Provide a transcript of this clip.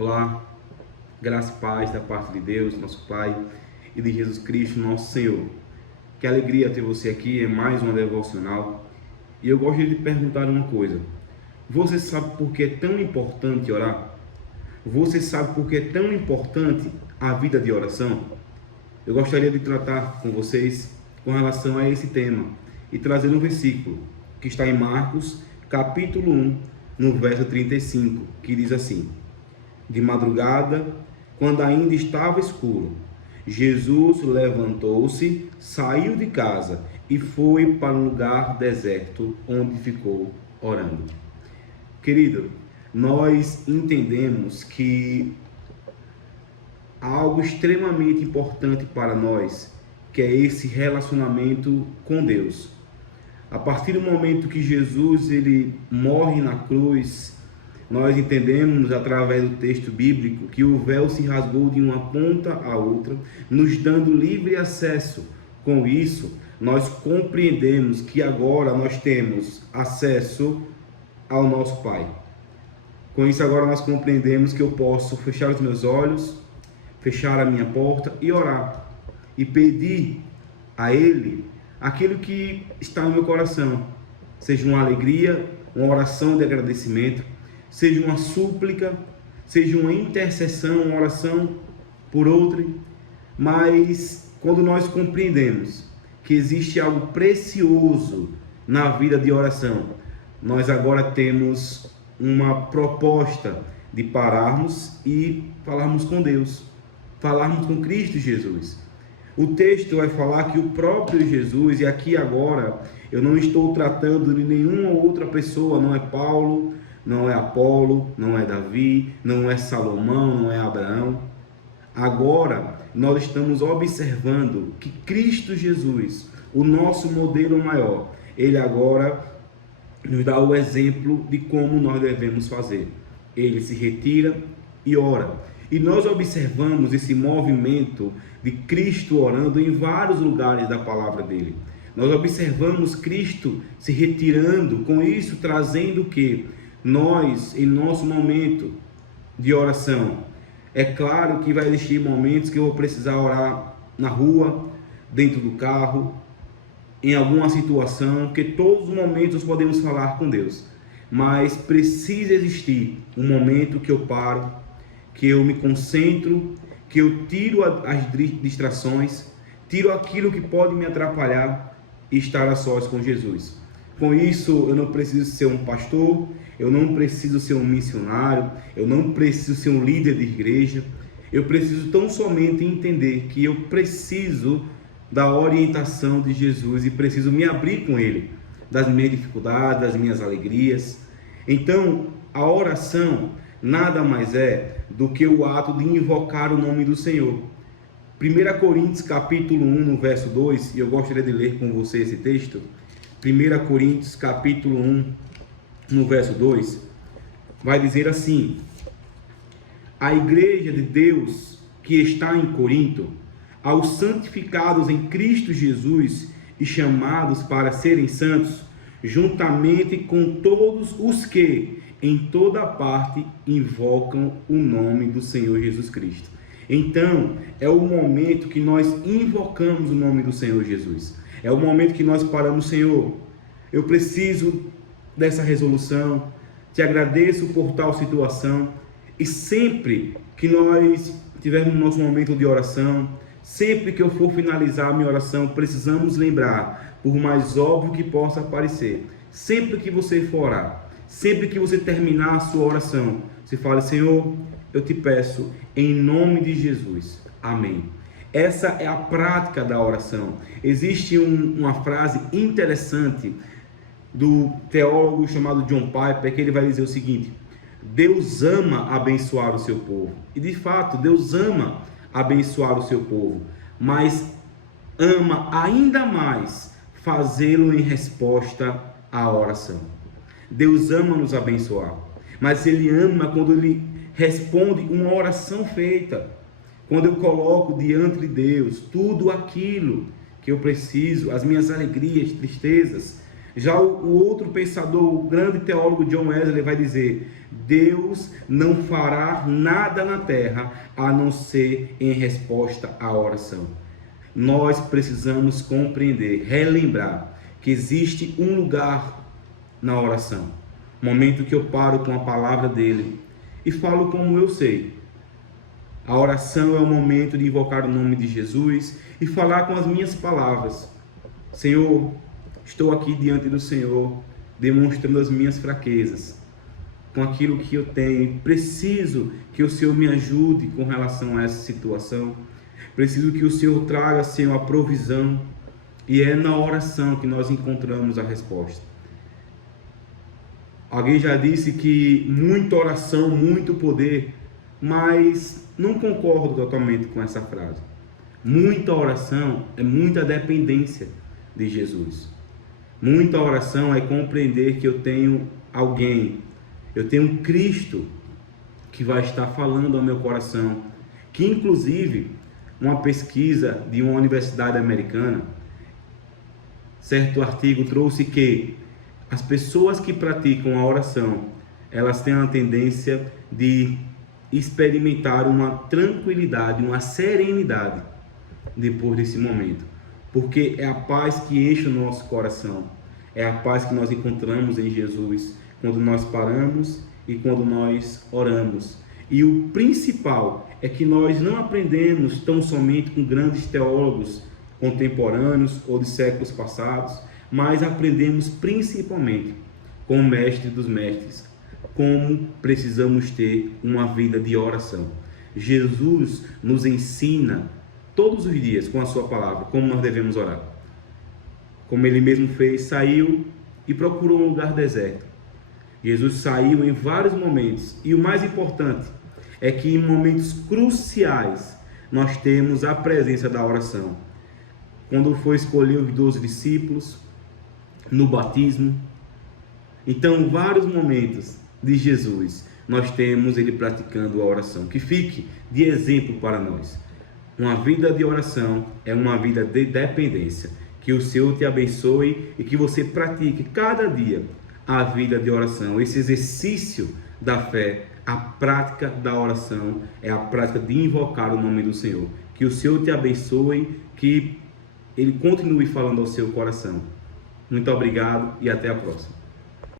Olá, graça e paz da parte de Deus, nosso Pai, e de Jesus Cristo, nosso Senhor. Que alegria ter você aqui, é mais uma devocional. E eu gostaria de perguntar uma coisa. Você sabe por que é tão importante orar? Você sabe por que é tão importante a vida de oração? Eu gostaria de tratar com vocês com relação a esse tema e trazer um versículo que está em Marcos, capítulo 1, no verso 35, que diz assim: De madrugada, quando ainda estava escuro, Jesus levantou-se, saiu de casa e foi para um lugar deserto, onde ficou orando. Querido, nós entendemos que há algo extremamente importante para nós, que é esse relacionamento com Deus. A partir do momento que Jesus ele morre na cruz, nós entendemos através do texto bíblico que o véu se rasgou de uma ponta a outra, nos dando livre acesso. Com isso, nós compreendemos que agora nós temos acesso ao nosso Pai. Com isso, agora nós compreendemos que eu posso fechar os meus olhos, fechar a minha porta e orar. E pedir a Ele aquilo que está no meu coração. Seja uma alegria, uma oração de agradecimento, seja uma súplica, seja uma intercessão, uma oração por outrem. Mas quando nós compreendemos que existe algo precioso na vida de oração, nós agora temos uma proposta de pararmos e falarmos com Deus, falarmos com Cristo Jesus. O texto vai falar que o próprio Jesus, e aqui agora eu não estou tratando de nenhuma outra pessoa, não é Paulo, não é Apolo, não é Davi, não é Salomão, não é Abraão. Agora nós estamos observando que Cristo Jesus, o nosso modelo maior, ele agora nos dá o exemplo de como nós devemos fazer. Ele se retira e ora. E nós observamos esse movimento de Cristo orando em vários lugares da palavra dele. Nós observamos Cristo se retirando, com isso trazendo o quê? Nós, em nosso momento de oração, é claro que vai existir momentos que eu vou precisar orar na rua, dentro do carro, em alguma situação, porque todos os momentos podemos falar com Deus, mas precisa existir um momento que eu paro, que eu me concentro, que eu tiro as distrações, tiro aquilo que pode me atrapalhar e estar a sós com Jesus. Com isso, eu não preciso ser um pastor, eu não preciso ser um missionário, eu não preciso ser um líder de igreja, eu preciso tão somente entender que eu preciso da orientação de Jesus e preciso me abrir com Ele, das minhas dificuldades, das minhas alegrias. Então, a oração nada mais é do que o ato de invocar o nome do Senhor. 1 Coríntios capítulo 1, no verso 2, e eu gostaria de ler com você esse texto. 1 Coríntios capítulo 1, no verso 2, vai dizer assim: A igreja de Deus que está em Corinto, aos santificados em Cristo Jesus e chamados para serem santos, juntamente com todos os que em toda parte invocam o nome do Senhor Jesus Cristo. Então, é o momento que nós invocamos o nome do Senhor Jesus. É o momento que nós paramos: Senhor, eu preciso dessa resolução, te agradeço por tal situação. E sempre que nós tivermos nosso momento de oração, sempre que eu for finalizar a minha oração, precisamos lembrar, por mais óbvio que possa parecer, sempre que você for orar, sempre que você terminar a sua oração, você fala: Senhor, eu te peço em nome de Jesus. Amém. Essa é a prática da oração. Existe uma frase interessante do teólogo chamado John Piper, que ele vai dizer o seguinte: Deus ama abençoar o seu povo. E de fato, Deus ama abençoar o seu povo, mas ama ainda mais fazê-lo em resposta à oração. Deus ama nos abençoar, mas Ele ama quando Ele responde uma oração feita. Quando eu coloco diante de Deus tudo aquilo que eu preciso, as minhas alegrias, tristezas, Já o outro pensador, o grande teólogo John Wesley, vai dizer: Deus não fará nada na terra a não ser em resposta à oração. Nós precisamos compreender, relembrar que existe um lugar na oração. Momento que eu paro com a palavra dele e falo como eu sei. A oração é o momento de invocar o nome de Jesus e falar com as minhas palavras: Senhor, estou aqui diante do Senhor, demonstrando as minhas fraquezas, com aquilo que eu tenho. Preciso que o Senhor me ajude com relação a essa situação. Preciso que o Senhor traga, Senhor, a provisão. E é na oração que nós encontramos a resposta. Alguém já disse que muita oração, muito poder, mas não concordo totalmente com essa frase. Muita oração é muita dependência de Jesus. Muita oração é compreender que eu tenho alguém, eu tenho um Cristo que vai estar falando ao meu coração, que inclusive uma pesquisa de uma universidade americana, certo artigo trouxe que as pessoas que praticam a oração, elas têm a tendência de experimentar uma tranquilidade, uma serenidade depois desse momento, porque é a paz que enche o nosso coração, é a paz que nós encontramos em Jesus quando nós paramos e quando nós oramos. E o principal é que nós não aprendemos tão somente com grandes teólogos contemporâneos ou de séculos passados, mas aprendemos principalmente com o mestre dos mestres, como precisamos ter uma vida de oração. Jesus nos ensina todos os dias com a sua palavra como nós devemos orar. Como ele mesmo fez, saiu e procurou um lugar deserto. Jesus saiu em vários momentos, e o mais importante é que em momentos cruciais nós temos a presença da oração. Quando foi escolher os 12 discípulos, no batismo. Então, vários momentos de Jesus, nós temos ele praticando a oração. Que fique de exemplo para nós. Uma vida de oração é uma vida de dependência. Que o Senhor te abençoe e que você pratique cada dia a vida de oração. Esse exercício da fé, a prática da oração, é a prática de invocar o nome do Senhor. Que o Senhor te abençoe, que ele continue falando ao seu coração. Muito obrigado e até a próxima.